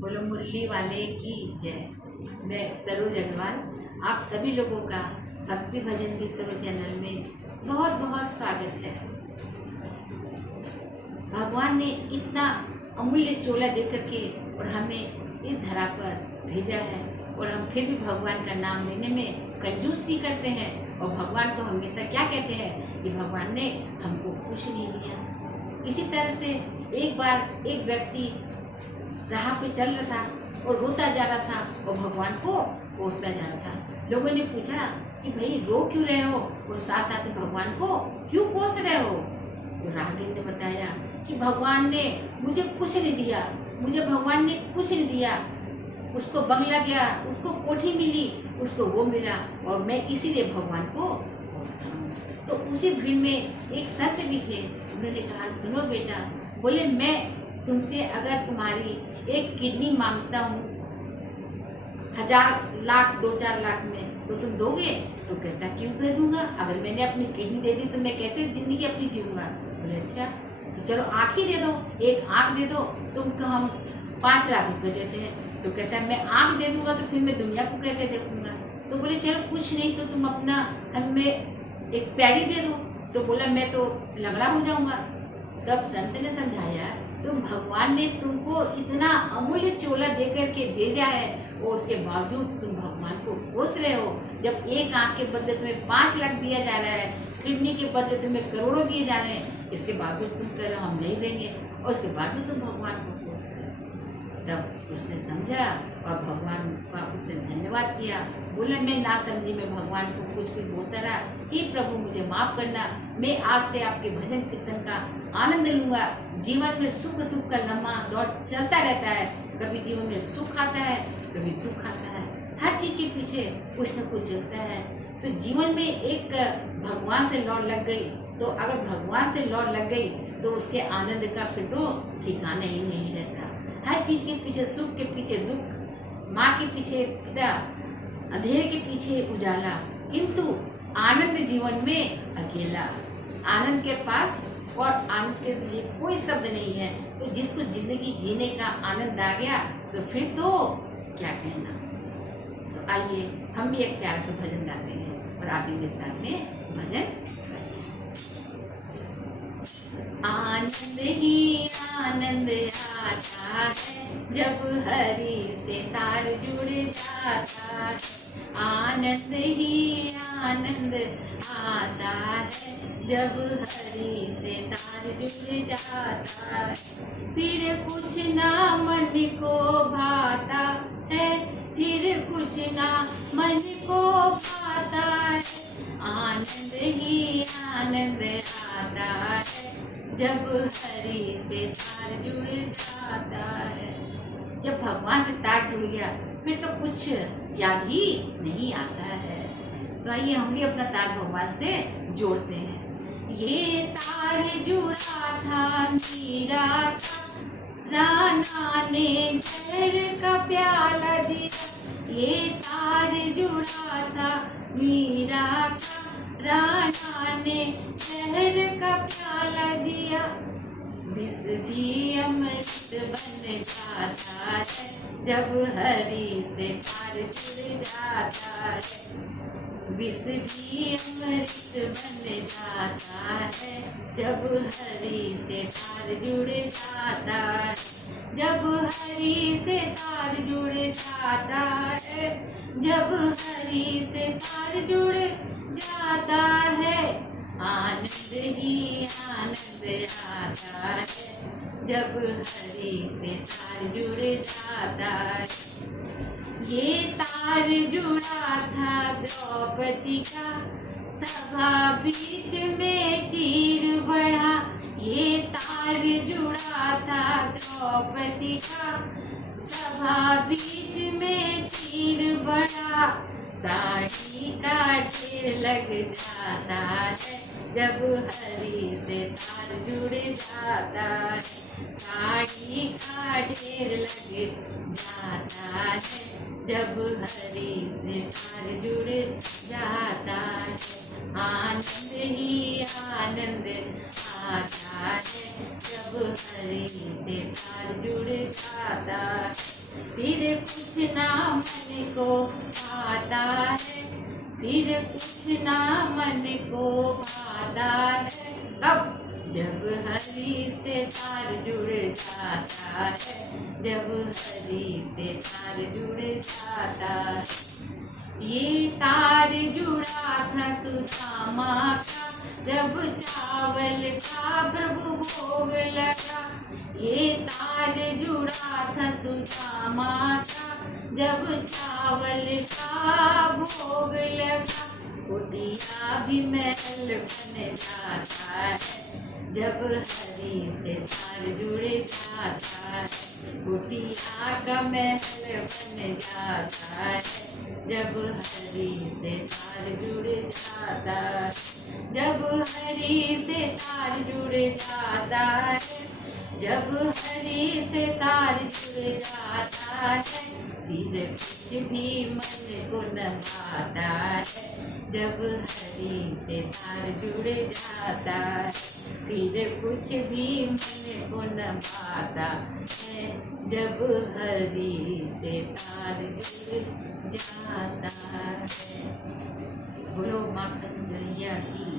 बोलो मुरली वाले की जय। मैं सरोज अग्रवाल, आप सभी लोगों का भक्ति भजन की सरोज चैनल में बहुत बहुत स्वागत है। भगवान ने इतना अमूल्य चोला दे करके और हमें इस धरा पर भेजा है, और हम फिर भी भगवान का नाम लेने में कंजूसी करते हैं। और भगवान को हमेशा क्या कहते हैं कि भगवान ने हमको कुछ नहीं दिया। इसी तरह से एक बार एक व्यक्ति राह पे चल रहा था और रोता जा रहा था और भगवान को कोसता जा रहा था। लोगों ने पूछा कि भाई रो क्यों रहे हो और साथ साथ भगवान को क्यों कोस रहे हो। तो राहगीर ने बताया कि भगवान ने मुझे कुछ नहीं दिया, मुझे भगवान ने कुछ नहीं दिया। उसको बंगला गया, उसको कोठी मिली, उसको वो मिला, और मैं इसीलिए भगवान को कोस रहा हूँ। तो उसी भीड़ में एक संत भी थे, उन्होंने कहा सुनो बेटा, बोले मैं तुमसे अगर तुम्हारी एक किडनी मांगता हूँ 1000 लाख 2-4 लाख में, तो तुम दोगे? तो कहता क्यों दे दूंगा, अगर मैंने अपनी किडनी दे दी तो मैं कैसे जिंदगी अपनी जीऊंगा। बोले अच्छा तो चलो आँख ही दे दो, एक आँख दे दो, तुमको हम 5 लाख रुपये देते हैं। तो कहता है मैं आँख दे दूंगा तो फिर मैं दुनिया को कैसे देखूंगा। तो बोले चलो कुछ नहीं तो तुम अपना हमें एक पैरी दे दो। तो बोला मैं तो लंगड़ा हो जाऊंगा। तब संत ने समझाया तुम भगवान ने तुमको इतना अमूल्य चोला दे करके भेजा है, और उसके बावजूद तुम भगवान को कोस रहे हो। जब एक आँख के बदले तुम्हें 5 लाख दिया जा रहा है, किडनी के बदले तुम्हें करोड़ों दिए जा रहे हैं, इसके बावजूद तुम कह रहे हो हम नहीं देंगे, और उसके बावजूद तुम भगवान को कोस रहे हो। तब उसने समझा और भगवान का उसने धन्यवाद किया। बोला मैं ना समझी, मैं भगवान को कुछ बोलता रहा, हे प्रभु मुझे माफ करना, मैं आज से आपके भजन कीर्तन का आनंद लूंगा। जीवन में सुख दुख का लम्हा दौड़ चलता रहता है, कभी जीवन में सुख आता है, कभी दुख आता है, हर चीज के पीछे कुछ न कुछ चलता है। तो जीवन में एक भगवान से लौट लग गई, तो अगर भगवान से लौट लग गई तो उसके आनंद का फिर तो ठिकाना ही नहीं रहता। हर चीज के पीछे सुख के पीछे दुख, माँ के पीछे पिता, अंधेरे के पीछे उजाला, किंतु आनंद जीवन में अकेला। आनंद के पास और आनंद के लिए कोई शब्द नहीं है। तो जिसको जिंदगी जीने का आनंद आ गया तो फिर तो क्या कहना। तो आइए हम भी एक प्यारा सा भजन गाते हैं और आप भी मेरे साथ में भजन। आनंद ही आनंद आता है जब हरि से तार जुड़ जाता है। आनंद ही आनंद आता है जब हरि से तार जुड़ जाता है। फिर कुछ ना मन को भाता है, फिर कुछ ना मन को भाता है। आनंद ही आनंद आता है जब हरि से तार जुड़ जाता है। जब भगवान से तार जुड़ गया फिर तो कुछ याद ही नहीं आता है। तो आइए हम भी अपना तार भगवान से जोड़ते हैं। ये तार जुड़ा था मीरा का, राना ने जहर का प्याला दिया। ये तार जुड़ा था मीरा का, राना ने जहर का प्याला दिया। विष भी अमृत बन जाता है जब हरि से तार जुड़ जाता है। विष भी अमृत बन जाता है जब हरि से तार जुड़ जाता है। जब हरि से तार जुड़ जाता है, जब हरि से तार जुड़ जाता है। आनंद ही आनंद आता है जब हरि से तार जुड़ जाता है। ये तार जुड़ा था द्रौपदी का, सभा बीच में चीर बढ़ा। ये तार जुड़ा था द्रौपदी का, सभा बीच में चीर बढ़ा। साड़ी का ढेर लग जाता है जब हरि से तार जुड़ जाता है। साड़ी का ढेर लग जाता है जब हरि से तार जुड़ जाता है। आनंद ही आनंद आता है जब हरि से तार जुड़ जाता है। ना मन को भाता है, फिर कुछ ना मन को भाता है। कब? जब हरि से तार जुड़ जाता है, जब हरि से तार जुड़ जाता है। ये तार जुड़ा था सुदामा का, जब चावल का प्रभु भोग लगा। ये तार जुड़ा था सुदामा का, जब चावल का भोग लगा। कुटिया भी महल बन जाता है, जब हरि से तार जुड़ जाता है। कुटिया का महल बन जाता है, जब हरि से तार जुड़ जाता है। जब हरि से तार जुड़ जाता है, जब हरि से तार जुड़ जाता है, फिर कुछ भी मन को न भाता है। जब हरि से तार जुड़ जाता है, फिर कुछ भी मन को न भाता है। जब हरि से तार जुड़ जाता है। बोलो माखन गैया की।